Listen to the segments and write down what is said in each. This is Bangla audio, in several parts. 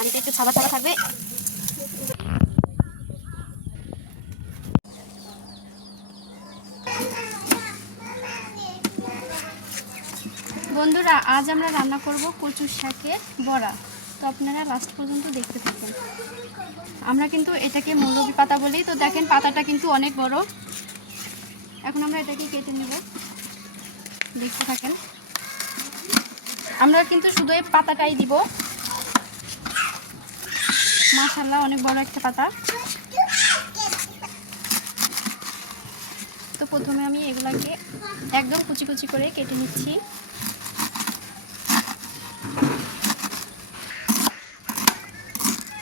আর এটা একটু ছাবা ছাবা থাকবে। বন্ধুরা, আজ আমরা রান্না করব কচুর শাকের বড়া। তো আপনারা লাস্ট পর্যন্ত দেখতে থাকেন। আমরা কিন্তু এটাকে মৌলবী পাতা বলি। তো দেখেন পাতাটা কিন্তু অনেক বড়। এখন আমরা এটাকে কেটে নেব, দেখতে থাকেন। আমরা কিন্তু শুধু এই পাতাটাই দিব। মাশাআল্লাহ, অনেক বড় একটা পাতা। তো প্রথমে আমি এগুলাকে একদম কুচি কুচি করে কেটে নিচ্ছি।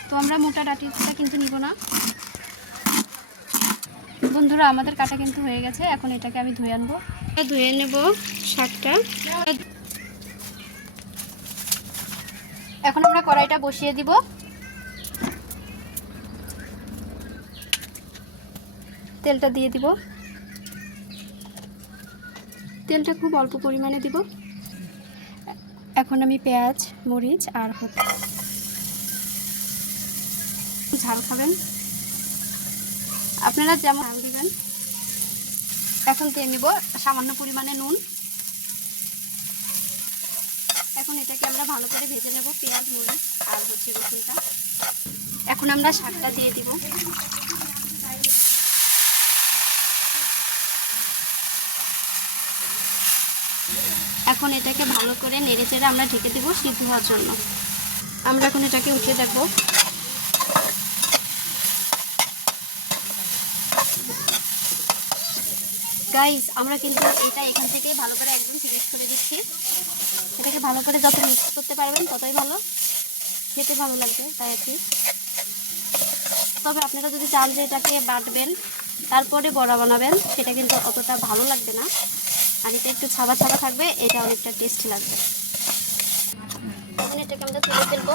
তো আমরা মোটা ডাঁটিটা কিন্তু নিব না। বন্ধুরা, আমাদের কাটা কিন্তু হয়ে গেছে। এখন এটাকে আমি ধুয়ে আনবো। ধুয়ে নেব শাকটা। এখন আমরা কড়াইটা বসিয়ে দিব। তেলটা দিয়ে দিব। তেলটা খুব অল্প পরিমাণে দিব। এখন আমি পেঁয়াজ, মরিচ আর ঝাল খাবেন আপনারা, যেমন ঝাল দিবেন। এখন দিয়ে নেব সামান্য পরিমাণে নুন। এখন এটাকে আমরা ভালো করে ভেজে নেব, পেঁয়াজ, মরিচ আর রসুনটা। এখন আমরা শাকটা দিয়ে দিব। এখন এটাকে ভালো করে নেড়ে চেড়ে আমরা ঢেকে দেব সিদ্ধ হওয়ার জন্য। আমরা এখন এটাকে উঠিয়ে দেখব। গাইস, আমরা কিন্তু এটা এখান থেকে ভালো করে একদম মিক্স করে দিচ্ছি। এটাকে ভালো করে যত মিক্স করতে পারবেন ততই ভালো, খেতে ভালো লাগবে, তাই আর কি। তবে আপনারা যদি চান যে এটাকে বাটবেন তারপরে বড়া বানাবেন, সেটা কিন্তু অতটা ভালো লাগবে না। আর এটা একটু ছাবা ছাবা থাকবে, এটা অনেকটা টেস্টি লাগবে। এখন এটাকে আমরা তুলে ফেলবো।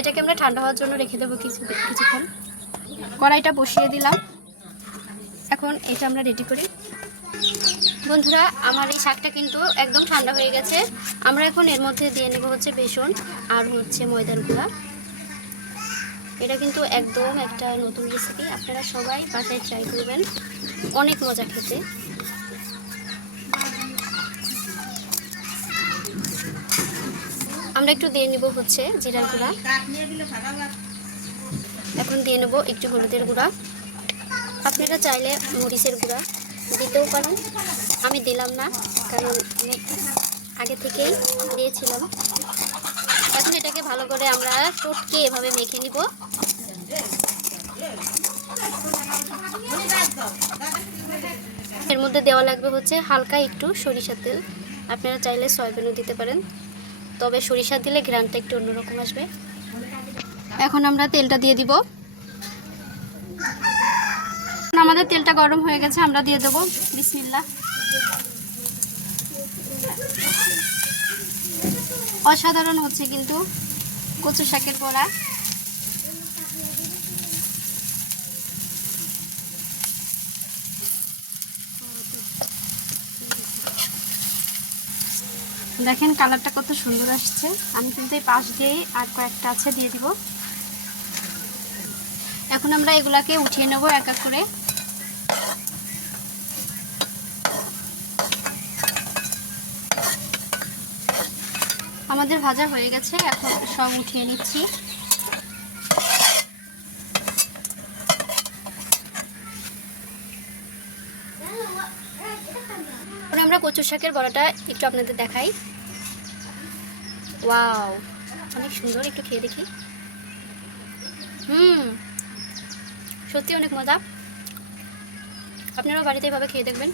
এটাকে আমরা ঠান্ডা হওয়ার জন্য রেখে দেবো কিছুক্ষণ। কড়াইটা বসিয়ে দিলাম। এখন এটা আমরা রেডি করি। বন্ধুরা, আমার এই শাকটা কিন্তু একদম ঠান্ডা হয়ে গেছে। আমরা এখন এর মধ্যে দিয়ে নেব হচ্ছে বেসন আর হচ্ছে ময়দার গুঁড়া। এটা কিন্তু একদম একটা নতুন রেসিপি, আপনারা সবাই বাসায় ট্রাই করবেন, অনেক মজা খেতে। আমরা একটু দিয়ে নেব হচ্ছে জিরার গুঁড়া। এখন দিয়ে নেব একটু হলুদের গুঁড়া। আপনারা চাইলে মরিচের গুঁড়া দিতেও পারেন, আমি দিলাম না কারণ আমি আগে থেকেই দিয়েছিলাম। এখন এটাকে ভালো করে আমরা টটকে এভাবে মেখে নিব। এর মধ্যে দেওয়া লাগবে হচ্ছে হালকা একটু সরিষার তেল। আপনারা চাইলে সয়াবিনও দিতে পারেন, তবে সরিষা দিলে ঘ্রাণটা একটু অন্যরকম আসবে। এখন আমরা তেলটা দিয়ে দিব। আমাদের তেলটা গরম হয়ে গেছে, আমরা দিয়ে দেবো। বিসমিল্লাহ। অসাধারণ হচ্ছে কিন্তু কচু শাকের বড়া। দেখেন কালারটা কত সুন্দর আসছে। আমি কিন্তু এই পাশ দিয়ে আর কয়েকটা আছে দিয়ে দিব। এখন আমরা এগুলাকে উঠিয়ে নেব এক এক করে। আমাদের ভাজা হয়ে গেছে, এখন সব উঠিয়ে নিচ্ছি। আমরা কচু শাকের বড়াটা একটু আপনাদের দেখাই। ওয়াও, অনেক সুন্দর, একটু খেয়ে দেখি। সত্যি অনেক মজা। আপনারাও বাড়িতে এভাবে খেয়ে দেখবেন।